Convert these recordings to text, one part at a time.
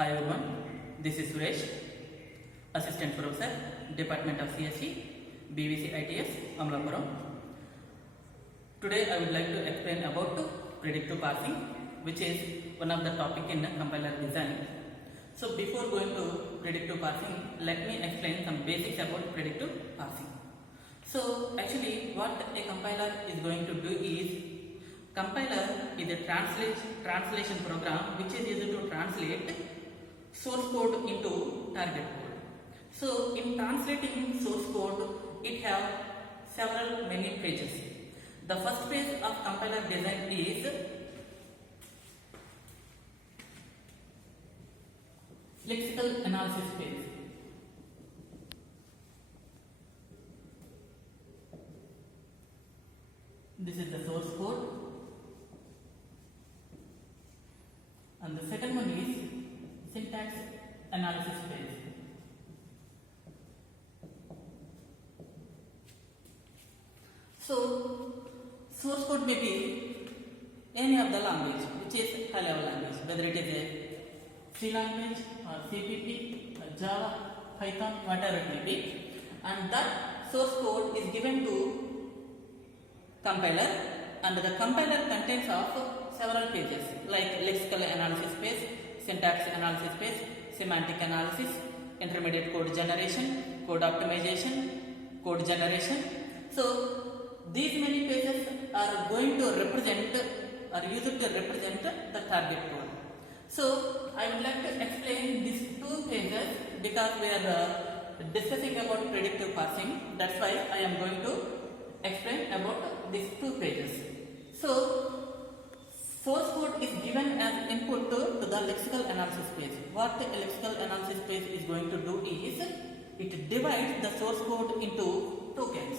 Hi everyone, this is Suresh, Assistant Professor, Department of CSE, BVC ITS, Amlapuram. Today I would like to explain about predictive parsing, which is one of the topic in compiler design. So before going to predictive parsing, let me explain some basics about predictive parsing. So actually what a compiler is going to do is, compiler is a translation program which is used to translate source code into target code. So in translating source code, it have several many pages. The first phase of compiler design is lexical analysis phase. This is the source code, and the second one is syntax analysis phase. So source code may be any of the language which is high level language, whether it is a C language or CPP or Java, Python, whatever it may be, and that source code is given to compiler, and the compiler contains of several pages like lexical analysis phase, syntax analysis phase, semantic analysis, intermediate code generation, code optimization, code generation. So these many pages are going to represent or used to represent the target code. So I would like to explain these two pages because we are discussing about predictive parsing. That's why I am going to explain about these two pages. So source code is given as input to the lexical analysis page. What the lexical analysis page is going to do is, it divides the source code into tokens.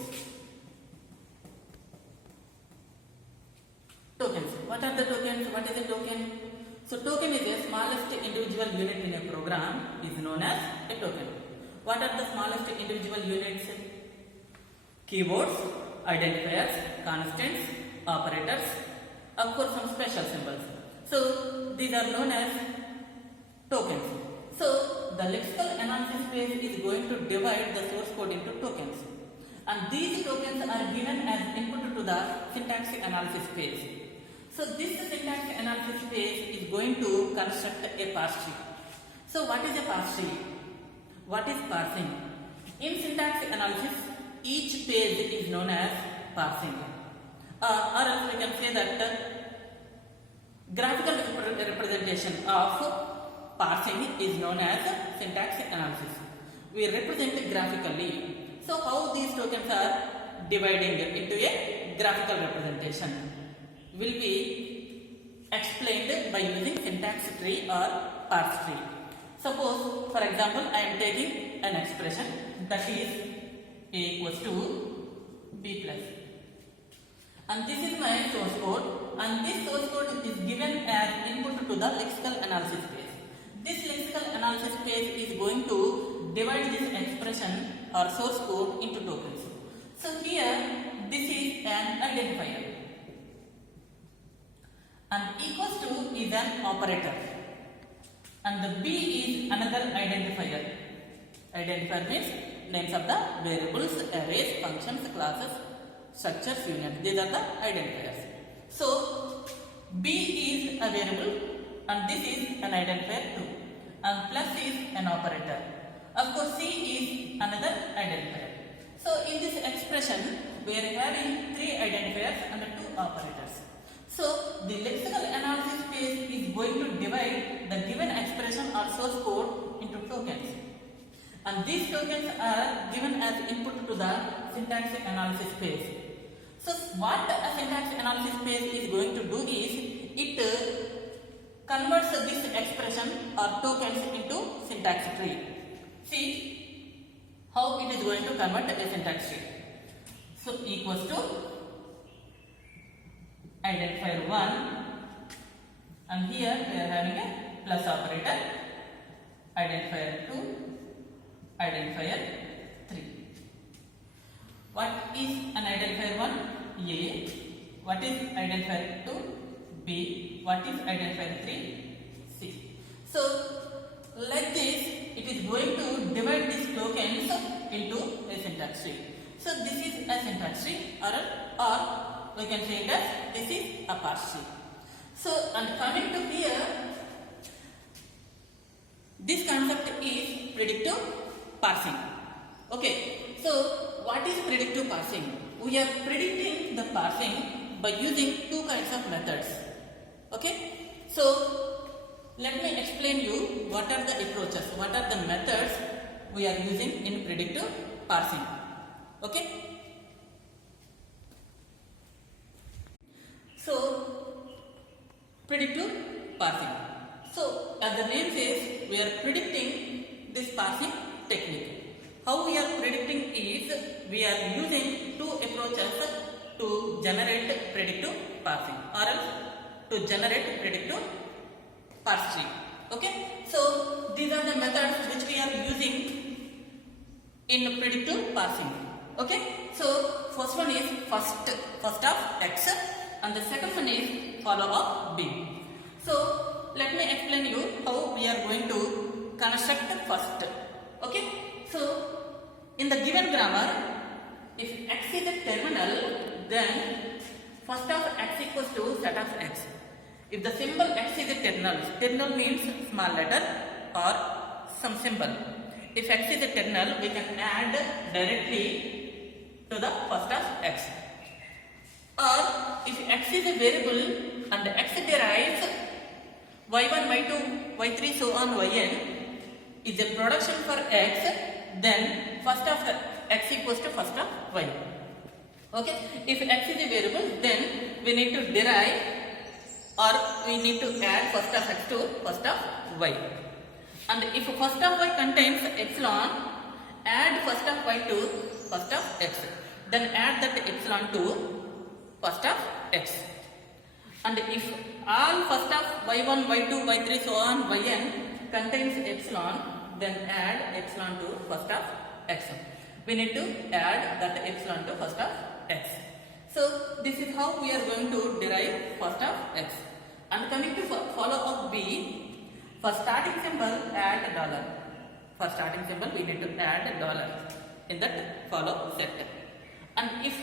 What are the tokens? What is a token? So token is the smallest individual unit in a program is known as a token. What are the smallest individual units? Keywords, identifiers, constants, operators, of course some special symbols. So these are known as tokens. So the lexical analysis phase is going to divide the source code into tokens, and these tokens are given as input to the syntax analysis phase. So this syntax analysis phase is going to construct a parse tree. So what is a parse tree? What is parsing? In syntax analysis, each page is known as parsing. Or else we can say that graphical representation of parsing is known as syntax analysis. We represent graphically. So how these tokens are dividing into a graphical representation will be explained by using syntax tree or parse tree. Suppose, for example, I am taking an expression that is A equals to B plus, and this is my source code, and this source code is given as input to the lexical analysis phase. This lexical analysis phase is going to divide this expression or source code into tokens. So here this is an identifier, and equals to is an operator, and the B is another identifier. Identifier means names of the variables, arrays, functions, classes, structures, unions. These are the identifiers. So B is a variable and this is an identifier too, and plus is an operator. Of course C is another identifier. So in this expression we are having three identifiers and two operators. So the lexical analysis phase is going to divide the given expression or source code into tokens, and these tokens are given as input to the syntax analysis phase. So what a syntax analysis phase is going to do is, it converts this expression or tokens into syntax tree. See how it is going to convert a syntax tree. So equals to identifier 1, and here we are having a plus operator, identifier 2, identifier 3. What is an identifier 1? A. What is identifier 2? B. What is identifier 3? C. So or we can say that this is a partial. So, and coming to here, this concept is predictive parsing. Okay, so what is predictive parsing? We are predicting the parsing by using two kinds of methods. Okay, so let me explain you what are the approaches, what are the methods we are using in predictive parsing. Okay, so predictive parsing. So as the name says, we are predicting this parsing technique. How we are predicting is we are using two approaches to generate predictive parsing or else to generate predictive parse tree. Okay, so these are the methods which we are using in predictive parsing. Okay, so first one is first of X and the second one is follow of B. So let me explain you how we are going to construct first. Okay, so in the given grammar, if X is a terminal, then first of X equals to set of X. If the symbol X is a terminal means small letter or some symbol. If X is a terminal, we can add directly to the first of X. Or if X is a variable and X derives y1, y2, y3, so on, yn is a production for X, then first of X equals to first of Y. Okay, if X is a variable, then we need to derive or we need to add first of X to first of Y. And if first of Y contains epsilon, add first of Y to first of X. Then add that epsilon to first of X. And if all first of y1, y2, y3, so on, yn contains epsilon, then add epsilon to first of X. We need to add that epsilon to first of X. So this is how we are going to derive first of X. And coming to follow of B, for starting symbol add dollar. For starting symbol we need to add dollar in that follow set. And if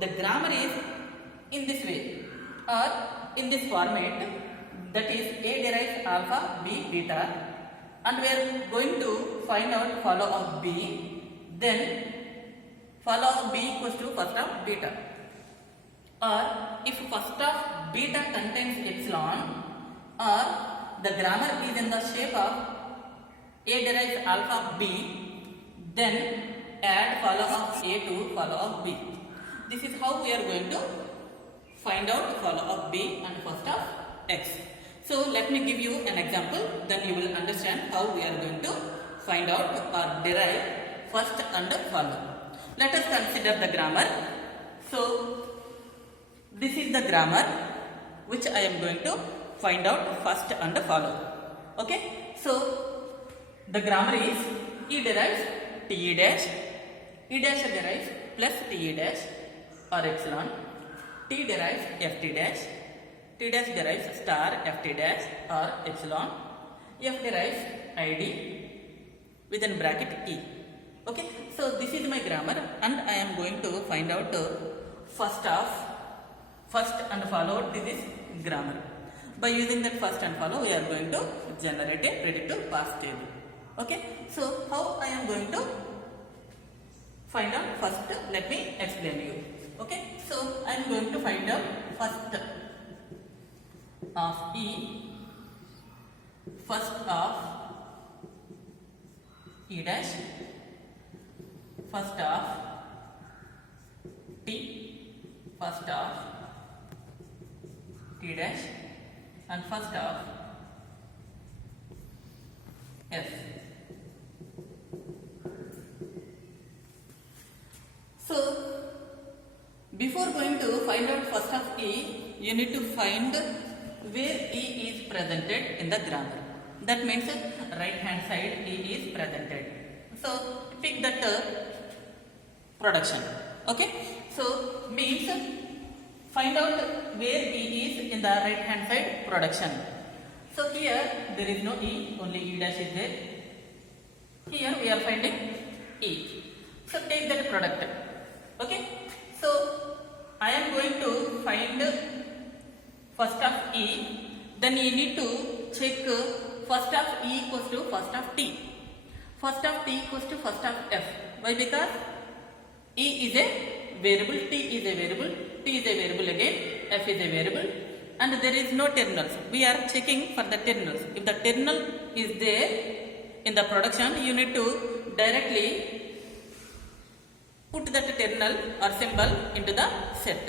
the grammar is in this way or in this format, that is A derives alpha, B beta, and we are going to find out follow of B, then follow of B equals to first of beta. Or if first of beta contains epsilon or the grammar is in the shape of A derives alpha, B, then add follow of A to follow of B. This is how we are going to find out follow of B and first of X. So let me give you an example, then you will understand how we are going to find out or derive first and follow. Let us consider the grammar. So this is the grammar which I am going to find out first and follow. Okay, so the grammar is E derives TE dash, E dash derives plus TE dash or epsilon, T derives FT dash, T dash derives star FT dash or epsilon, F derives ID within bracket E. Okay, so this is my grammar and I am going to find out first and follow. This is grammar. By using that first and follow, we are going to generate a predictive parse table. Okay, so how I am going to find out first? Let me explain you. Okay, so I am going to find out first of E, first of E dash, first of T, first of T dash, and first of F. So before going to find out first of E, you need to find where E is presented in the grammar. That means right hand side E is presented. So pick that production. Okay, so means find out where E is in the right hand side production. So here there is no E, only E dash is there. Here we are finding E. So take that product. Okay, so I am going to find first of E, then you need to check first of E equals to first of T. First of T equals to first of F. Why? Because E is a variable, T is a variable, T is a variable again, F is a variable, and there is no terminals. We are checking for the terminals. If the terminal is there in the production, you need to directly put that terminal or symbol into the set.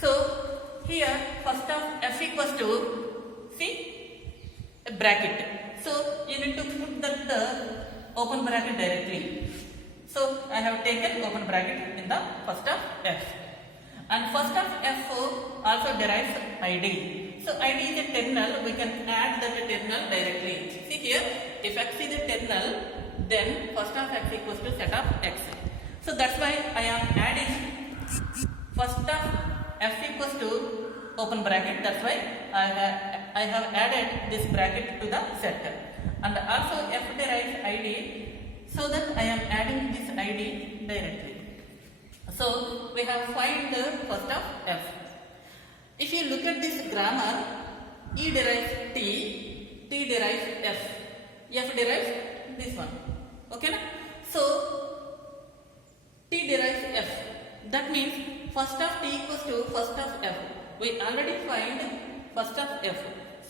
So here first of F equals to, see, a bracket. So you need to put that open bracket directly. So I have taken open bracket in the first of F. And first of F also derives ID. So ID is a terminal, we can add that terminal directly. See here, if X is a terminal, then first of X equals to set of X. So that's why I am adding first of F equals to open bracket. That's why I have added this bracket to the set. And also F derives ID, so that I am adding this ID directly. So we have find the first of F. If you look at this grammar, E derives T, T derives F, F derives this one. Okay na? So T derives F. That means first of T equals to first of F. We already find first of F.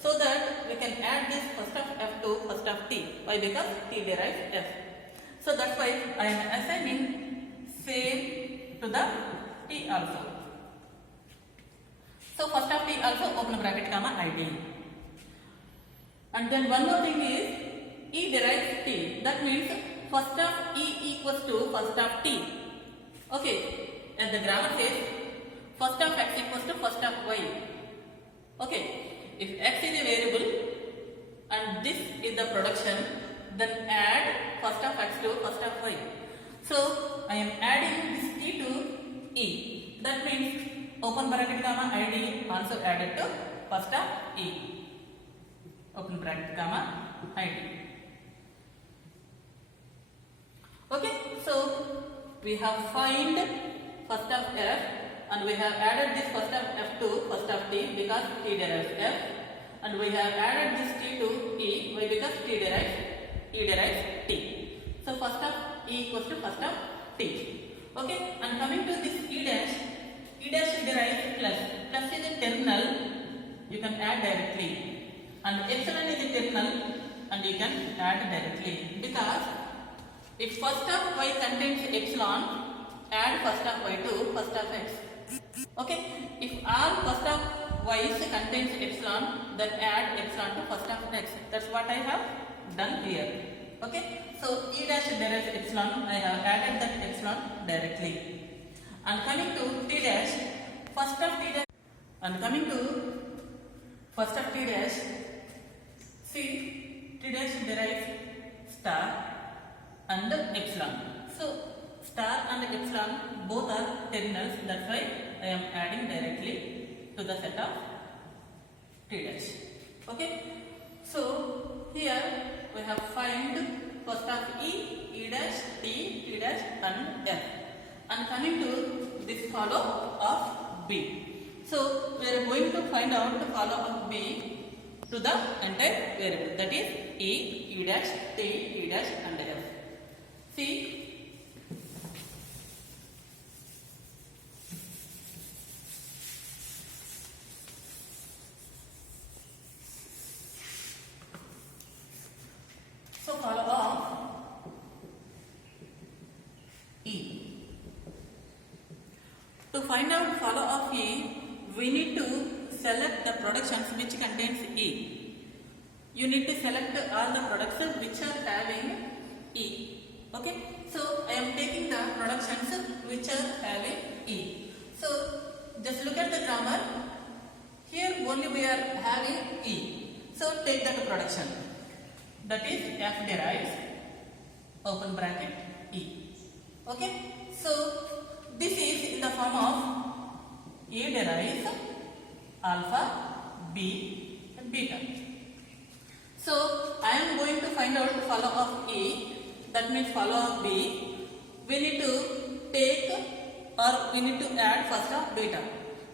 So that we can add this first of F to first of T. Why? Because T derives F. So that's why I am assigning same to the T also. So first of T also open bracket comma ID. And then one more thing is E derives T. That means first of E equals to first of T. Okay. And the grammar says first of X equals to first of Y. Okay. If X is a variable and this is the production, then add first of X to first of Y. So I am adding this T to E. That means open bracket comma ID also added to first of E. Open bracket comma ID. Okay, so we have find first of F and we have added this first of F to first of T because T derives F, and we have added this T to E because T derives T. So first of E equals to first of T. Okay, and coming to this E dash derives plus. Plus is a terminal, you can add directly, and epsilon is a terminal and you can add directly, because if first of Y contains epsilon, add first of Y to first of X. Okay, if all first of Y's contains epsilon, then add epsilon to first of X. That's what I have done here. Okay, so E dash derives epsilon, I have added that epsilon directly. And coming to T dash, first of T dash, and coming to first of T dash, see, T dash derives star and epsilon. So star and epsilon both are terminals, that's why I am adding directly to the set of T dash. Okay, so here we have find first of E dash, T dash and F. And coming to this follow of B. So we are going to find out the follow of B to the entire variable, that is E dash, T dash and F. See, so follow of E. To find out follow of E, we need to select the productions which contains E. You need to select all the productions which are having E. Okay, so I am taking the productions which are having E. So just look at the grammar. Here only we are having E. So take that production. That is F derives open bracket E. Okay, so this is in the form of A derives alpha, B and beta. So I am going to find out the follow of E, that means follow of B. We need to take or we need to add first of beta.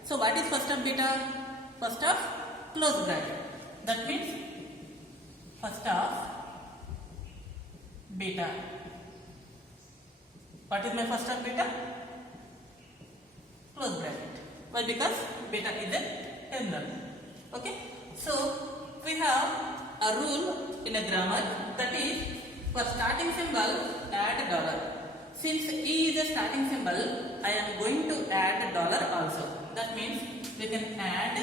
So what is first of beta? First of close bracket. That means first of beta. What is my first of beta? Close bracket. Why? Because beta is a terminal. Okay. So we have a rule in a grammar, that is, for starting symbol add dollar. Since E is a starting symbol, I am going to add dollar also. That means we can add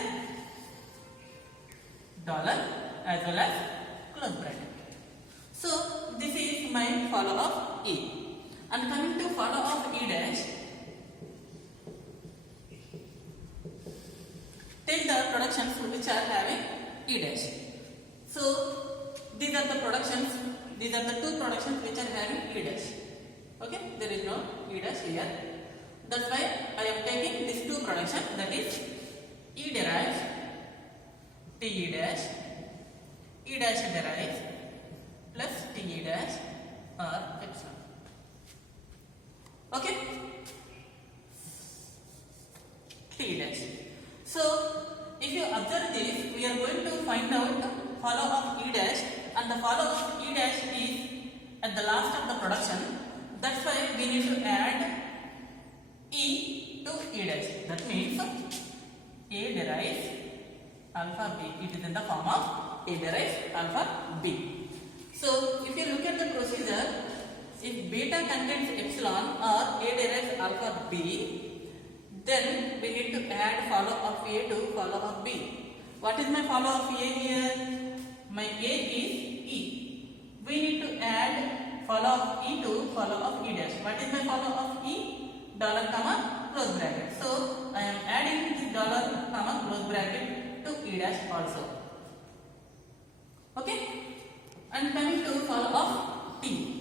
dollar as well as close bracket. So this is my follow of E. And coming to follow of E dash, take the productions which are having E dash. So these are the productions, these are the two productions which are having E dash. Okay, there is no E dash here. That's why I am taking these two productions, that is E derives, TE dash, E dash derives plus TE dash or epsilon. Okay, TE dash. So if you observe this, we are going to find out follow of E dash, and the follow of E dash is at the last of the production. That's why we need to add E to E dash. That means A derives alpha B. It is in the form of A derives alpha B. So if you look at the procedure, if beta contains epsilon or A derives alpha B, then we need to add follow of A to follow of B. What is my follow of A here? My A is E. We need to add follow of E to follow of E dash. What is my follow of E? Dollar comma close bracket. So I am adding this dollar comma close bracket to E dash also. Okay? And coming to follow of T.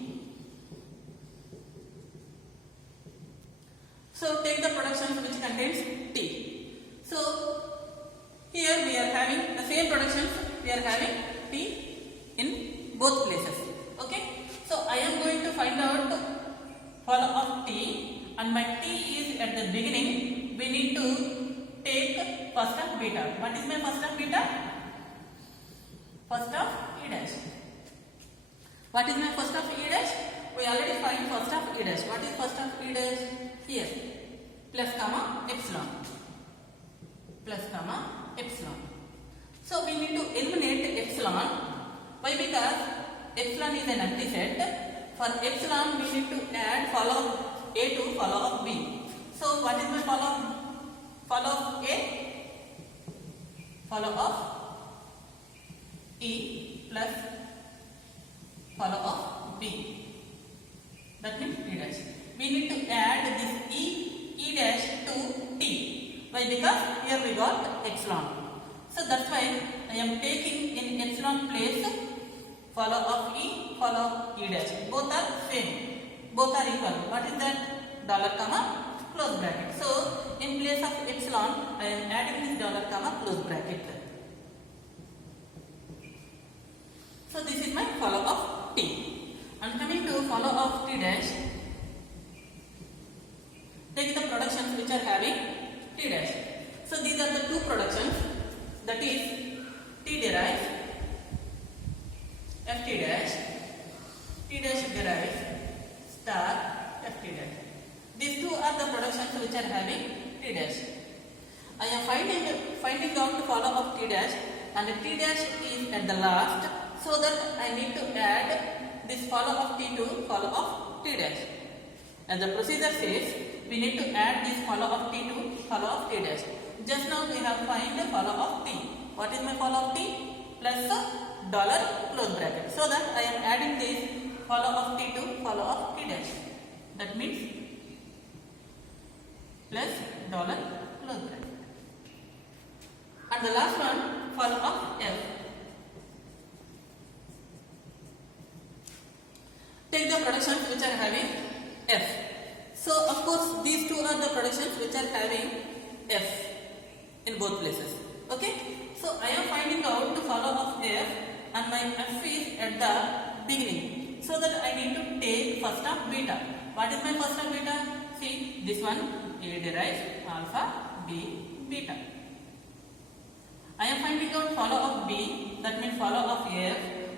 So take the productions which contains T. So here we are having the same productions, we are having T in both places. Okay? So I am going to find out follow of T, and my T is at the beginning. We need to take first of beta. What is my first of beta? First of E dash. What is my first of E dash? We already find first of E dash. What is first of E dash? Here. Plus comma epsilon. Plus comma epsilon. So we need to eliminate epsilon. Why? Because epsilon is an empty set. For epsilon we need to add follow A to follow of B. So what is my follow of A? Follow of E plus follow of B. That means E dash. We need to add this E dash to T. Why? Because here we got epsilon. So that's why I am taking in epsilon place follow of E, follow E dash. Both are same. Both are equal. What is that? Dollar comma close bracket. So in place of epsilon, I am adding this dollar comma close bracket. So this is my follow of T. And coming to follow of T dash, take the productions which are having T dash. So these are the two productions, that is T derives FT dash, T dash derives star FT dash. These two are the productions which are having T dash. I am finding out the follow of T dash, and T dash is at the last, so that I need to add this follow of T to follow of T dash. As the procedure says, we need to add this follow of T to follow of T dash. Just now we have find the follow of T. What is my follow of T? Plus the dollar close bracket. So that I am adding this follow of T to follow of T dash. That means plus dollar close bracket. And the last one, follow of F. Take the productions which are having F. So of course these two are the productions which are having F in both places. Okay. So I am finding out the follow of F, and my F is at the beginning. So that I need to take first of beta. What is my first of beta? See this one, A derives alpha, B beta. I am finding out follow of B, that means follow of F.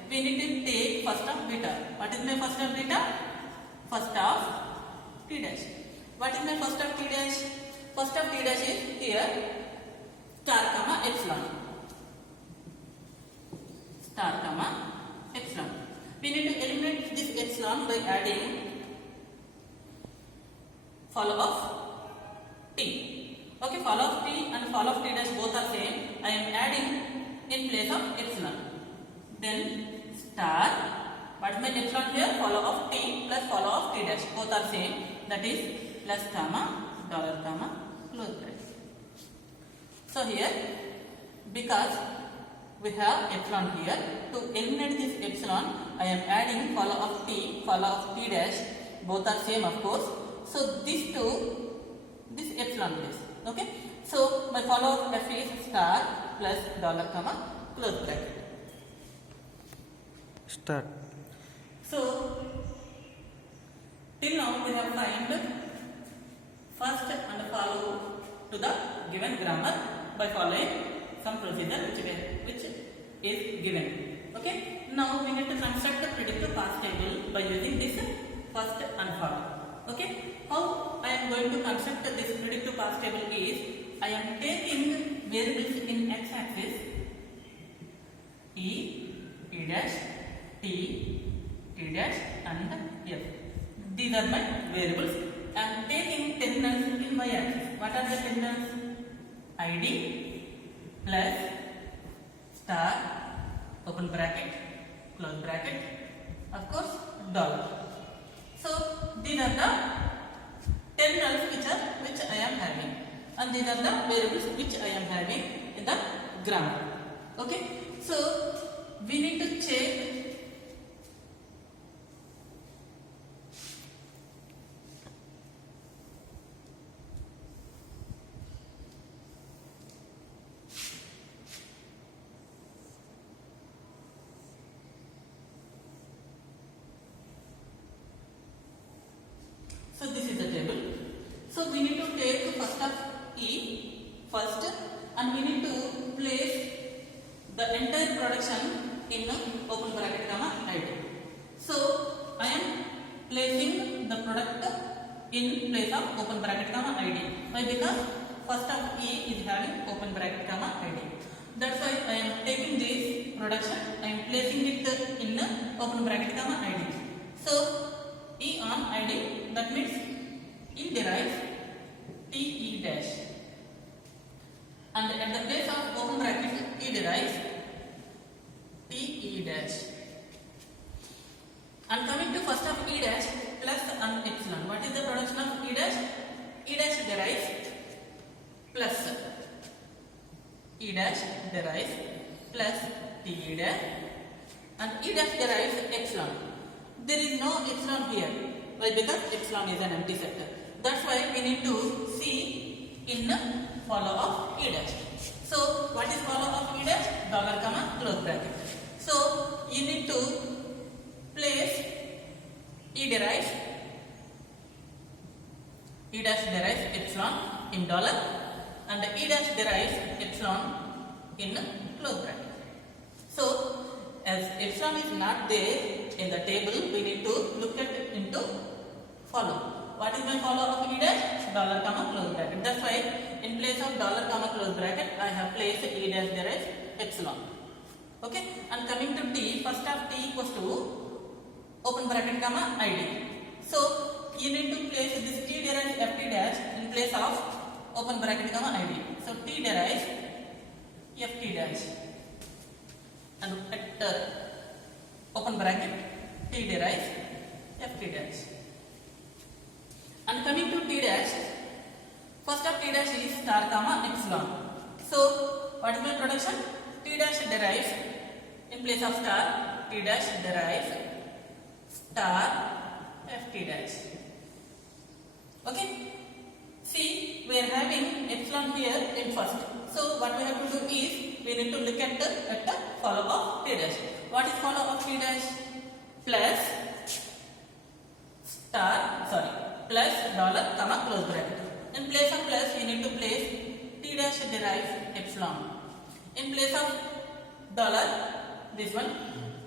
We need to take first of beta. What is my first of beta? First of T dash. What is my first of T dash? First of T dash is here star comma epsilon. Star comma epsilon. We need to eliminate this epsilon by adding follow of T. Okay, follow of T and follow of T dash both are same. I am adding in place of epsilon. Then star, what is my epsilon here? Follow of T plus follow of T dash. Both are same. That is plus comma, dollar comma, close bracket. So here, because we have epsilon here, to eliminate this epsilon, I am adding follow of T, follow of T dash. Both are same of course. So these two, this epsilon place. Okay. So my follow of F is star plus dollar comma close bracket. Start. So till now we have find first and follow to the given grammar by following some procedure which is given. Okay. Now we need to construct the predictive past table by using this first and follow. Okay. How I am going to construct this predictive past table is I am taking variables in x-axis E, E dash, T, T dash and F. These are my variables. I am taking terminals in y-axis. What are the terminals? ID plus star, open bracket, close bracket, of course dollar. So these are the terminals which I am having, and these are the variables which I am having in the grammar. Okay, so we need to check so this is the table. So we need to take first of E first, and we need to place the entire production in open bracket comma ID. So I am placing the product in place of open bracket comma ID. Why? Because first of E is having open bracket comma ID. That's why I am taking this production. I am placing it in open bracket comma ID. So E on ID, that means E derives TE dash, and at the place of open bracket E derives TE dash. And coming to first of E dash plus an epsilon. What is the production of E dash? E dash derives plus E dash derives plus TE dash, and E dash derives epsilon. There is no epsilon here. Why? Because epsilon is an empty set. That's why we need to see in follow of E dash. So what is follow of E dash? Dollar comma close bracket. So you need to place E derives, E dash derives epsilon in dollar, and E dash derives epsilon in close bracket. So as epsilon is not there in the table, we need to look at it into follow. What is my follow of E dash? Dollar comma close bracket. That's why in place of dollar comma close bracket, I have placed E dash derives epsilon. Okay. And coming to T, first of T equals to open bracket comma ID. So you need to place this T derives FT dash in place of open bracket comma ID. So T derives FT dash, and at open bracket T derives FT dash. And coming to T dash, first of T dash is star comma epsilon. So what is my production? T dash derives in place of star, T dash derives star FT dash. Okay. See, we are having epsilon here in first. So what we have to do is we need to look at the follow of T dash. What is follow of T dash? Plus star, sorry, plus dollar comma close bracket. In place of plus you need to place t dash derives epsilon. In place of dollar, this one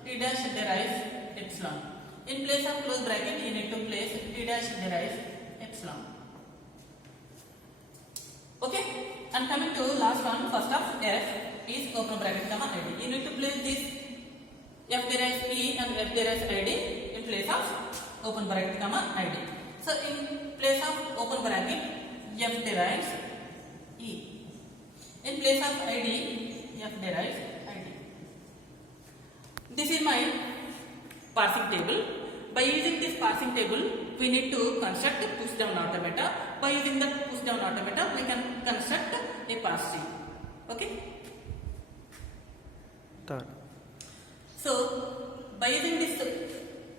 t dash derives epsilon. In place of close bracket you need to place t dash derives epsilon. Okay, and coming to last one, first of f is open bracket comma id. You need to place this f derives e and f derives id in place of open bracket comma id. So in place of open bracket f derives e. In place of id f derives id. This is my parsing table. By using this parsing table, we need to construct push down automata. By using the push down automata, we can construct a parse tree. Okay. So by using this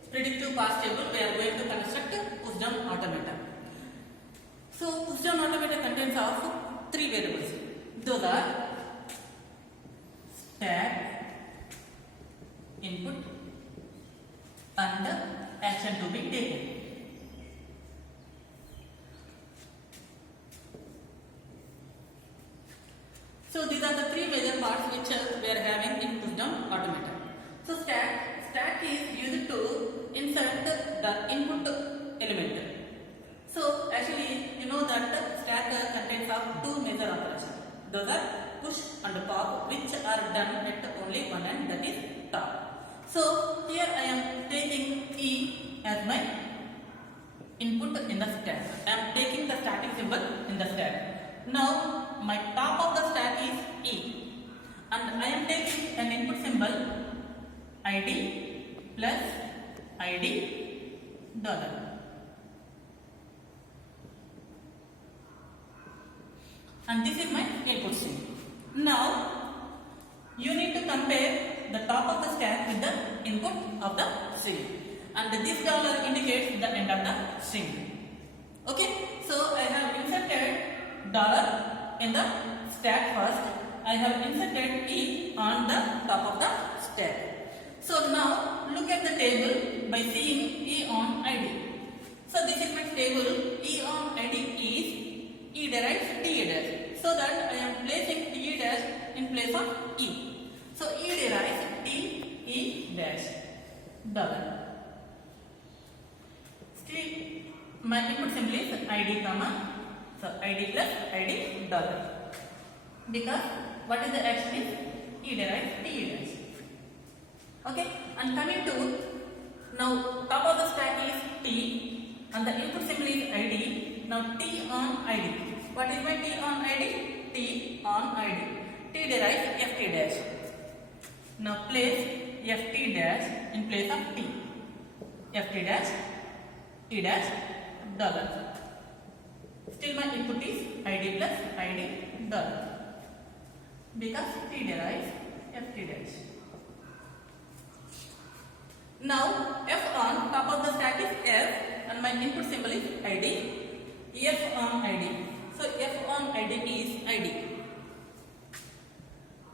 predictive parse table, we are going to construct push down automata. So push down automata contains of three variables. Those are stack, input, and action to be taken. So these are the three major parts which we are having in push down automata. So stack is used to insert the input element. So actually you know that stack contains of two major operations. Those are push and pop, which are done at only one end, that is top. So here I am taking E as my input in the stack. I am taking the static symbol in the stack. Now my top of the stack is E, and I am taking an input symbol id plus id dollar. And this is my input string. Now you need to compare the top of the stack with the input of the string, and this dollar indicates the end of the string. Okay, so I have inserted dollar in the stack first. I have inserted E on the top of the stack. So now look at the table by seeing E on id. So this is my table. E on id is E derives T dash, so that I am placing T dash in place of E. So E derives T E dash dollar. Still my input symbol is id comma, so id plus id dollar, because what is the action is E derives T dash. Okay, and coming to now top of the stack is T and the input symbol is id. Now T on id. What is my T on id? T on id. T derives ft dash. Now place ft dash in place of T. Ft dash T dash dollar. Still my input is id plus id dollar, because T derives ft dash. Now f on top of the stack is f, and my input symbol is id. F on id. So f on id is id.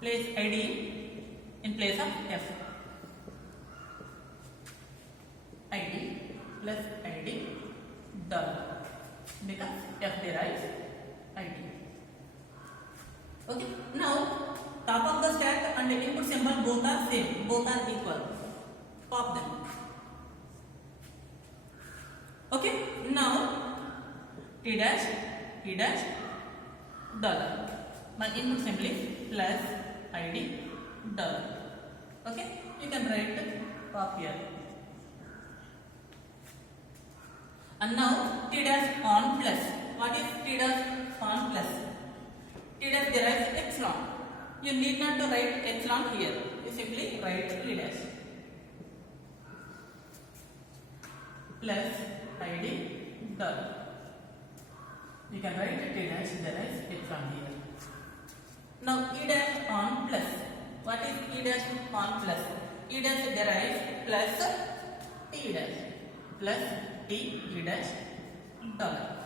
Place id in place of f. id plus id dollar, because f derives id. Okay. Now top of the stack and the input symbol both are same, both are equal. Pop them. Okay. Now T dash dollar. My input symbol is plus id dollar. Okay. You can write pop here. And now T dash on plus. What is T dash on plus? T dash derives epsilon. You need not to write epsilon here. You simply write T dash plus id dollar. You can write T dash derives epsilon here. Now E dash on plus. What is E dash on plus? E dash derives plus T dash plus T E dash dollar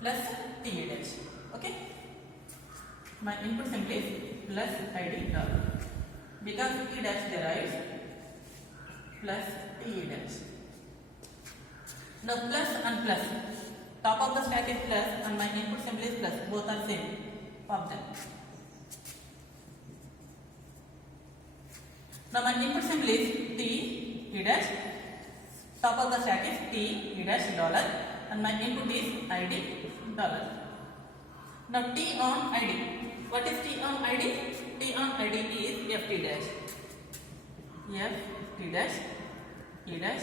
plus T E dash. Okay. My input symbol is plus id dollar, because E dash derives plus T E dash. Now plus and plus. Top of the stack is plus and my input symbol is plus. Both are same. Pop them. Now my input symbol is T dash. Top of the stack is T dash dollar and my input is ID dollar. Now T on ID. What is T on ID? T on ID is FT dash. FT dash E dash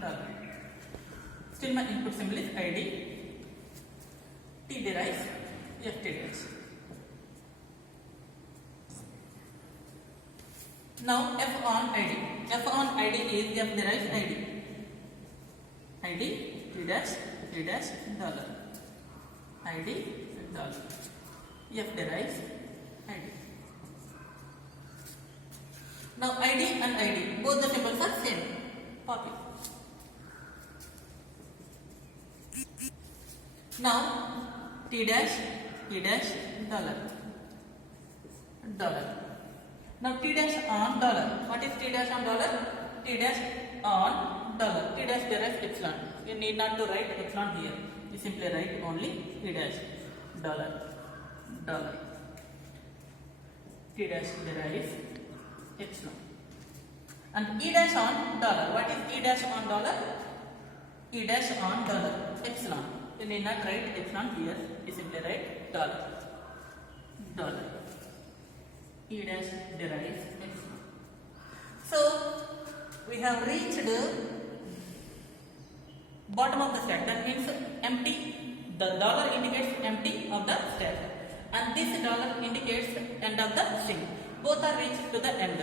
dollar. Still my input symbol is ID. T derives FT dash. Now F on ID. F on ID is F derives ID. ID T dash dollar. ID dollar. F derives ID. Now ID and ID, both the symbols are same. Copy. Now T dash dollar. Dollar. Now T dash on dollar. What is T dash on dollar? T dash on dollar. T dash derives epsilon. You need not to write epsilon here. You simply write only T dash dollar. Dollar. T dash derives epsilon. And E dash on dollar. What is E dash on dollar? E dash on dollar. Epsilon. You need not write epsilon here. You simply write dollar. Dollar. E dash derives epsilon. So we have reached bottom of the stack. That means empty. The dollar indicates empty of the stack, and this dollar indicates end of the string. Both are reached to the end,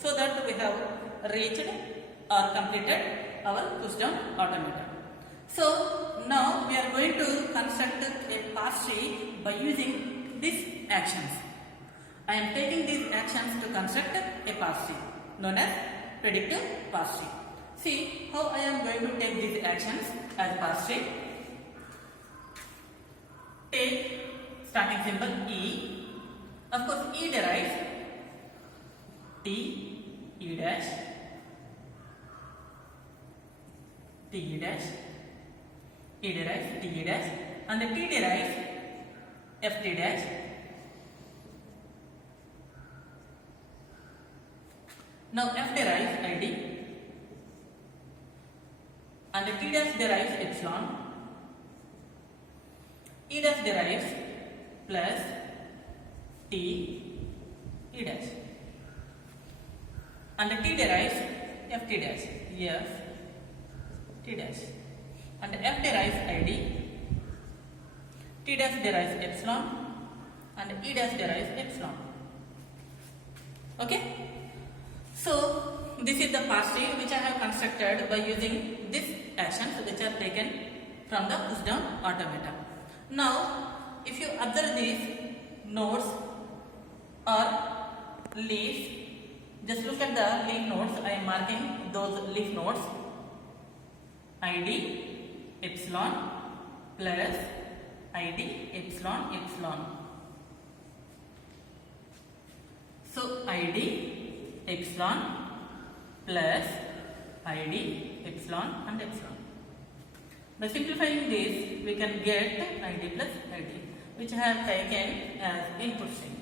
so that we have reached or completed our push down automata. So now we are going to construct a parse tree by using these actions. I am taking these actions to construct a parse tree known as predictive parse tree. See how I am going to take these actions as parse tree. Take starting symbol E. Of course, E derives T, E dash, T, E dash, E derives T, E dash, and the T derives F, T dash. Now F derives ID, and the T dash derives epsilon. E dash derives plus T, E dash, and the T derives F T dash, F T dash, and F derives ID, T dash derives epsilon, and E dash derives epsilon. Okay? So this is the parse tree which I have constructed by using these actions which are taken from the push down automata. Now, if you observe these nodes or leaves, just look at the leaf nodes. I am marking those leaf nodes. ID epsilon plus ID epsilon epsilon. So ID epsilon plus ID epsilon and epsilon. By simplifying this, we can get ID plus ID, which I have taken as input string.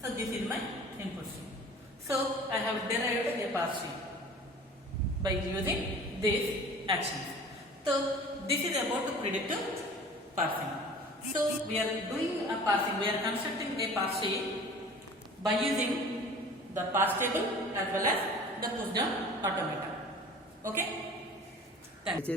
So this is my input string. So I have derived a parse tree by using these actions. So this is about predictive parsing. So we are doing a parsing. We are constructing a parse tree by using the parse table as well as the push down automata. Okay? Thank you.